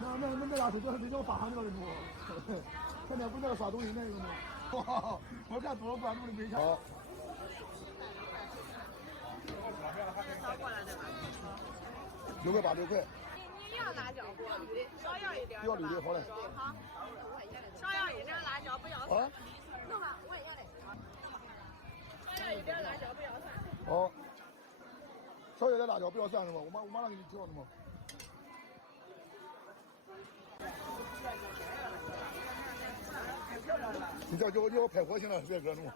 那俩是这种发那个不？现在不那个刷抖音那个吗？哇！我看多少关注的没看。好。烧过来对吧6块8，6块。你要辣椒不？少要一点。要绿的好嘞。好，少要一点辣椒，不要蒜。啊？弄吧，我也要的。少要一点辣椒，不要蒜。好。少要点辣椒，不要蒜是吗？我马上给你调的吗？你这叫我拍火行了，别搁弄。